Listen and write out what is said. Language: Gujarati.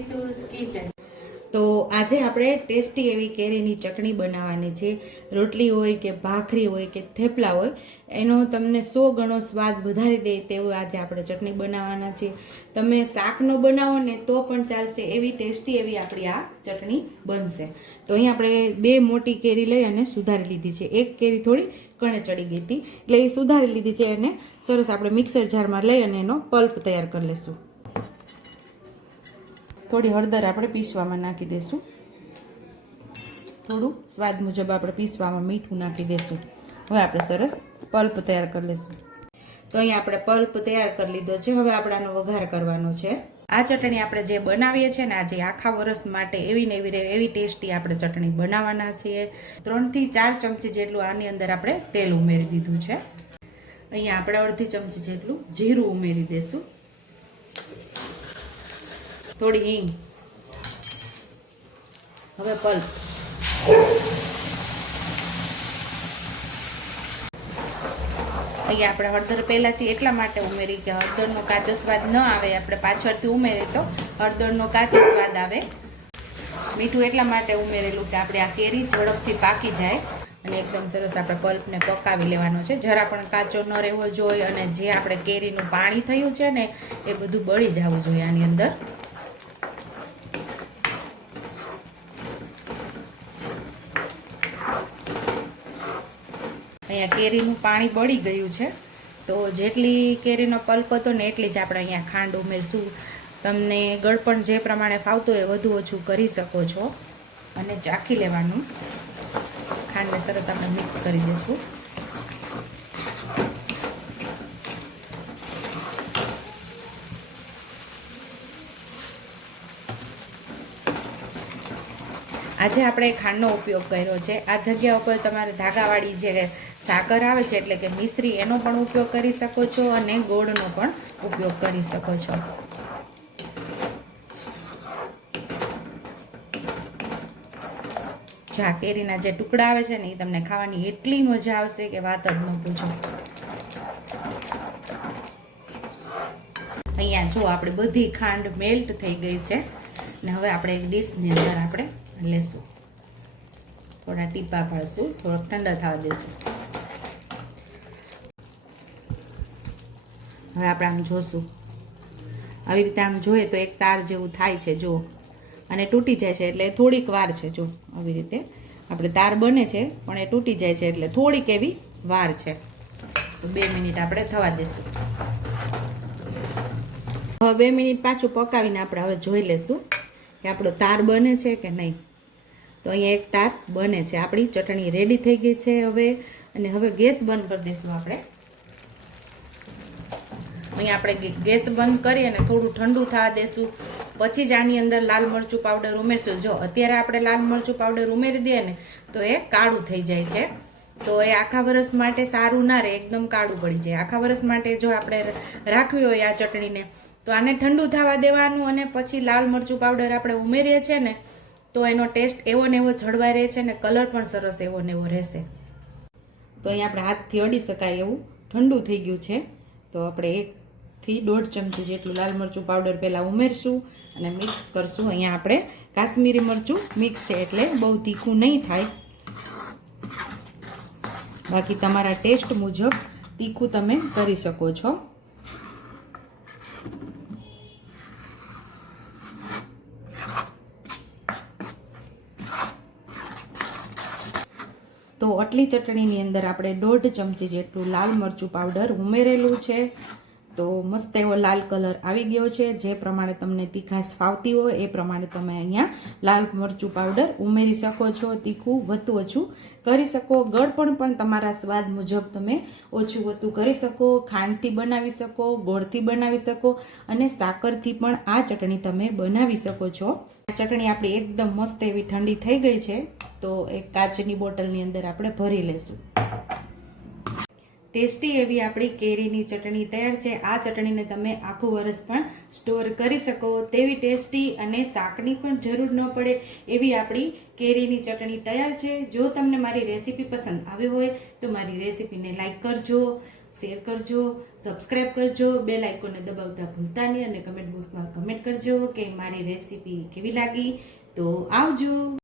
રીતુસ કિચન। તો આજે આપણે ટેસ્ટી એવી કેરીની ચટણી બનાવવાની છે। રોટલી હોય કે ભાખરી હોય કે થેપલા હોય એનો તમને 100 ગણો સ્વાદ વધારી દે તેવું આજે આપણે ચટણી બનાવવાના છે। તમે શાકનો બનાવો ને તો પણ ચાલશે, એવી ટેસ્ટી એવી આપણી આ ચટણી બનશે। તો અહીં આપણે 2 મોટી કેરી લઈ અને સુધારી લીધી છે। એક કેરી થોડી કણે ચડી ગઈ હતી એટલે એ સુધારી લીધી છે। એને સરસ આપણે મિક્સર જારમાં લઈ અને એનો પલ્પ તૈયાર કરી લઈશું। થોડી હળદર આપણે પીસવામાં નાખી દઈશું, થોડું સ્વાદ મુજબ આપણે પીસવામાં મીઠું નાખી દઈશું। હવે આપણે સરસ પલ્પ તૈયાર કરી લઈશું। તો અહીં આપણે પલ્પ તૈયાર કરી લીધો છે। હવે આપણે આનો વઘાર કરવાનો છે। આ ચટણી આપણે જે બનાવીએ છીએ ને આજે આખા વર્ષ માટે એવી ને એવી ટેસ્ટી આપણે ચટણી બનાવવાના છીએ। 3 થી 4 ચમચી જેટલું આની અંદર આપણે તેલ ઉમેરી દીધું છે। અહીંયા આપણે અડધી ચમચી જેટલું જીરું ઉમેરી દઈશું, થોડી હિંગ, હવે પલ્પ, અહીંયા આપણે હળદર પહેલાથી એટલા માટે ઉમેરી કે હળદરનો કાચો સ્વાદ ન આવે, આપણે પાછળથી ઉમેરીએ તો હળદરનો કાચો સ્વાદ આવે। મીઠું એટલા માટે ઉમેરેલું કે આપણે આ કેરી ઝડપથી પાકી જાય અને એકદમ સરસ આપણે પલ્પને પકાવી લેવાનો છે। જરા પણ કાચો ન રહેવો જોઈએ અને જે આપણે કેરીનું પાણી થયું છે ને એ બધું બળી જવું જોઈએ આની અંદર। અહીંયા કેરીનું પાણી બળી ગયું છે, તો જેટલી કેરીનો પલ્પ હતો ને એટલી જ આપણે અહીંયા ખાંડ ઉમેરશું। તમને ગળપણ જે પ્રમાણે ફાવતું હોય વધુ ઓછું કરી શકો છો અને ચાખી લેવાનું। ખાંડને સરસ આપણે મિક્સ કરી દઈશું। આજે આપણે ખાંડનો ઉપયોગ કર્યો છે। આ જગ્યા ઉપર તમારે ધાગાવાળી જે સાકર આવે છે એટલે કે મિશ્રી એનો પણ ઉપયોગ કરી શકો છો અને ગોળનો પણ ઉપયોગ કરી શકો છો। જો આ કેરીના જે ટુકડા આવે છે ને એ તમને ખાવાની એટલી મજા આવશે કે વાત જ ન પૂછો। અહીંયા જો આપણે બધી ખાંડ મેલ્ટ થઈ ગઈ છે ને હવે આપણે એક ડીશની અંદર આપણે લેશું, થોડા ટીપા પાડશું, થોડોક ઠંડા થવા દઈશું। હવે આપણે આમ જોશું, આવી રીતે આમ જોઈએ તો એક તાર જેવું થાય છે જો, અને તૂટી જાય છે એટલે થોડીક વાર છે। જો આવી રીતે આપણે તાર બને છે પણ એ તૂટી જાય છે એટલે થોડીક એવી વાર છે। તો 2 મિનિટ આપણે થવા દઈશું। હવે 2 મિનિટ પાછું પકાવીને આપણે હવે જોઈ લેશું કે આપણો તાર બને છે કે નહીં। તો અહીંયા એક તાર બને છે, આપણી ચટણી રેડી થઈ ગઈ છે હવે। અને હવે ગેસ બંધ કરી દઈશું આપણે। અહીંયા આપણે ગેસ બંધ કરી અને થોડું ઠંડુ થવા દઈશું, પછી જ આની અંદર લાલ મરચું પાવડર ઉમેરશું। જો અત્યારે આપણે લાલ મરચું પાવડર ઉમેરી દઈએ ને તો એ કાળું થઈ જાય છે, તો એ આખા વર્ષ માટે સારું ના રહે, એકદમ કાળું પડી જાય। આખા વર્ષ માટે જો આપણે રાખવી હોય આ ચટણીને તો આને ઠંડુ થવા દેવાનું અને પછી લાલ મરચું પાવડર આપણે ઉમેરીએ છીએ ને તો એનો ટેસ્ટ એવો ને એવો જળવાઈ રહે છે ને કલર પણ સરસ એવો ને એવો રહેશે। તો અહીંયા આપણે હાથથી અડી શકાય એવું ઠંડુ થઈ ગયું છે, તો આપણે 1 થી 1.5 ચમચી જેટલું લાલ મરચું પાવડર પહેલાં ઉમેરશું અને મિક્સ કરશું। અહીંયા આપણે કાશ્મીરી મરચું મિક્સ છે એટલે બહુ તીખું નહીં થાય, બાકી તમારા ટેસ્ટ મુજબ તીખું તમે કરી શકો છો। તો આટલી ચટણીની અંદર આપણે 1.5 ચમચી જેટલું લાલ મરચું પાવડર ઉમેરેલું છે, તો મસ્ત એવો લાલ કલર આવી ગયો છે। જે પ્રમાણે તમને તીખાશ ફાવતી હોય એ પ્રમાણે તમે અહીંયા લાલ મરચું પાવડર ઉમેરી શકો છો, તીખું વધુ ઓછું કરી શકો। ગળપણ પણ તમારા સ્વાદ મુજબ તમે ઓછું વધુ કરી શકો, ખાંડથી બનાવી શકો, ગોળથી બનાવી શકો અને સાકરથી પણ આ ચટણી તમે બનાવી શકો છો। આ ચટણી આપણી એકદમ મસ્ત એવી ઠંડી થઈ ગઈ છે, તો એક કાચની બોટલની અંદર આપણે ભરી લેશું। ટેસ્ટી એવી આપણી કેરીની ચટણી તૈયાર છે। આ ચટણીને તમે આખું વર્ષ પણ સ્ટોર કરી શકો તેવી ટેસ્ટી અને શાકની પણ જરૂર ન પડે એવી આપણી કેરીની ચટણી તૈયાર છે। જો તમને મારી રેસીપી પસંદ આવી હોય તો મારી રેસીપીને લાઈક કરજો, શેર કરજો, સબસ્ક્રાઈબ કરજો, બેલ આઇકોનને દબાવતા ભૂલતા નહીં અને કમેન્ટ બોક્સમાં કમેન્ટ કરજો કે મારી રેસીપી કેવી લાગી. તો આવજો.